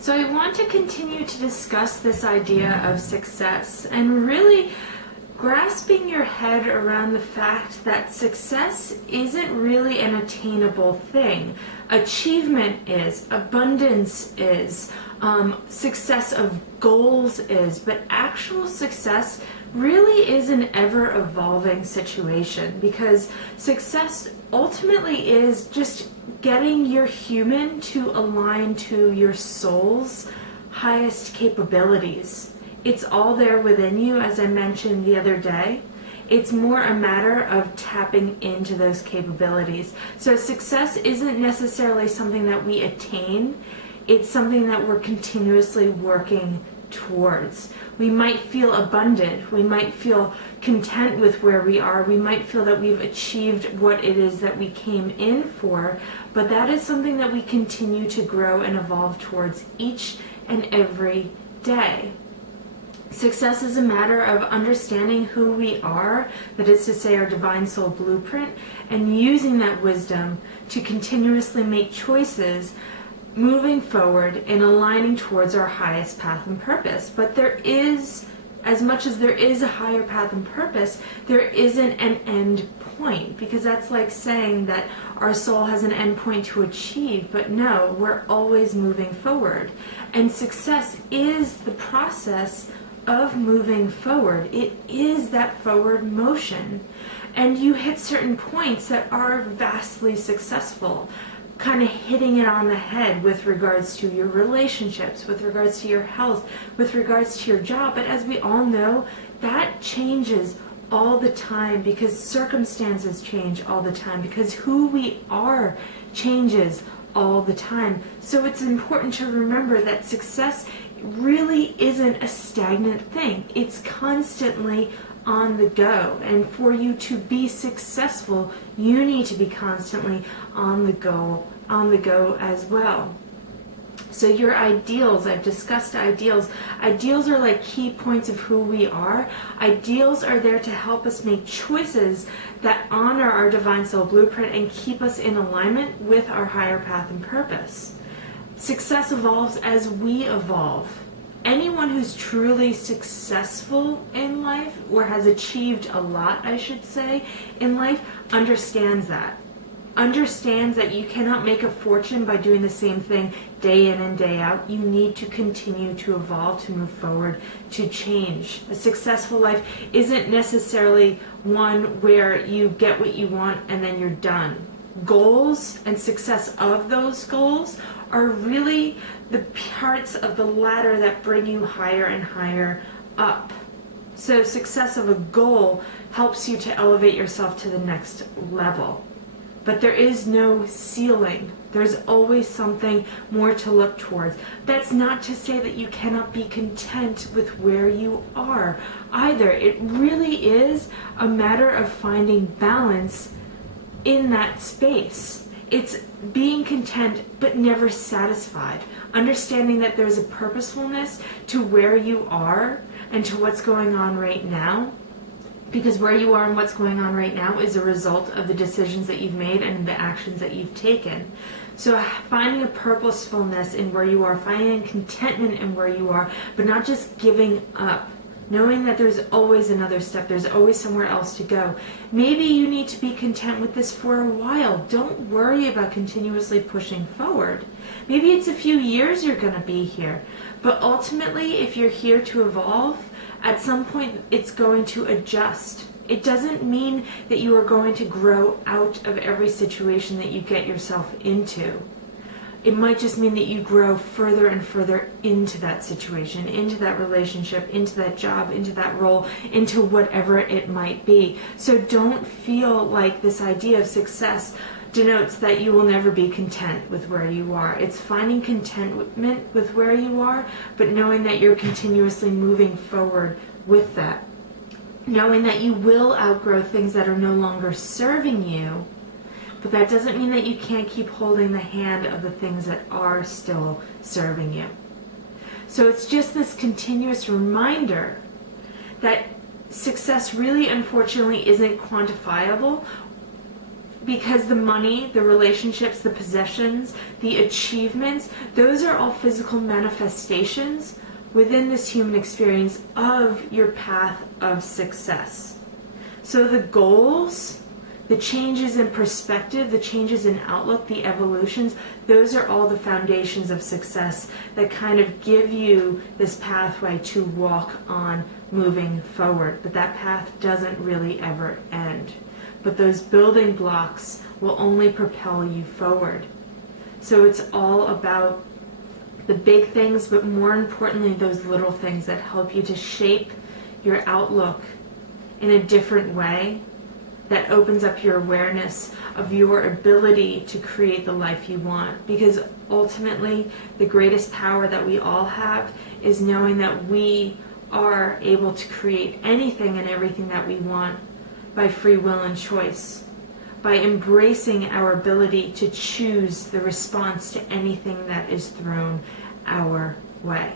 So I want to continue to discuss this idea of success and really grasping your head around the fact that success isn't really an attainable thing. Achievement is, abundance is, success of goals is, but actual success really is an ever-evolving situation, because success ultimately is just getting your human to align to your soul's highest capabilities. It's all there within you, as I mentioned the other day. It's more a matter of tapping into those capabilities. So success isn't necessarily something that we attain. It's something that we're continuously working towards. We might feel abundant. We might feel content with where we are. We might feel that we've achieved what it is that we came in for, but that is something that we continue to grow and evolve towards each and every day. Success is a matter of understanding who we are, that is to say our divine soul blueprint, and using that wisdom to continuously make choices moving forward and aligning towards our highest path and purpose. But there is, as much as there is a higher path and purpose, there isn't an end point, because that's like saying that our soul has an end point to achieve, but no, we're always moving forward. And success is the process of moving forward. It is that forward motion. And you hit certain points that are vastly successful, kind of hitting it on the head with regards to your relationships, with regards to your health, with regards to your job. But as we all know, that changes all the time, because circumstances change all the time, because who we are changes all the time. So it's important to remember that success really isn't a stagnant thing. It's constantly on the go. And for you to be successful, you need to be constantly on the go as well. So your ideals, I've discussed ideals. Ideals are like key points of who we are. Ideals are there to help us make choices that honor our divine soul blueprint and keep us in alignment with our higher path and purpose. Success evolves as we evolve. Anyone who's truly successful in life, or has achieved a lot, I should say, in life, understands that. Understands that you cannot make a fortune by doing the same thing day in and day out. You need to continue to evolve, to move forward, to change. A successful life isn't necessarily one where you get what you want and then you're done. Goals and success of those goals are really the parts of the ladder that bring you higher and higher up. So success of a goal helps you to elevate yourself to the next level. But there is no ceiling. There's always something more to look towards. That's not to say that you cannot be content with where you are either. It really is a matter of finding balance in that space. It's being content but never satisfied. Understanding that there's a purposefulness to where you are and to what's going on right now. Because where you are and what's going on right now is a result of the decisions that you've made and the actions that you've taken. So finding a purposefulness in where you are, finding contentment in where you are, but not just giving up. Knowing that there's always another step, there's always somewhere else to go. Maybe you need to be content with this for a while. Don't worry about continuously pushing forward. Maybe it's a few years you're going to be here. But ultimately, if you're here to evolve, at some point it's going to adjust. It doesn't mean that you are going to grow out of every situation that you get yourself into. It might just mean that you grow further and further into that situation, into that relationship, into that job, into that role, into whatever it might be. So don't feel like this idea of success denotes that you will never be content with where you are. It's finding contentment with where you are, but knowing that you're continuously moving forward with that. Knowing that you will outgrow things that are no longer serving you, but that doesn't mean that you can't keep holding the hand of the things that are still serving you. So it's just this continuous reminder that success really, unfortunately, isn't quantifiable. because the money, the relationships, the possessions, the achievements, those are all physical manifestations within this human experience of your path of success. So the goals, the changes in perspective, the changes in outlook, the evolutions, those are all the foundations of success that kind of give you this pathway to walk on moving forward. But that path doesn't really ever end. But those building blocks will only propel you forward. So it's all about the big things, but more importantly, those little things that help you to shape your outlook in a different way, that opens up your awareness of your ability to create the life you want. Because ultimately, the greatest power that we all have is knowing that we are able to create anything and everything that we want by free will and choice, by embracing our ability to choose the response to anything that is thrown our way.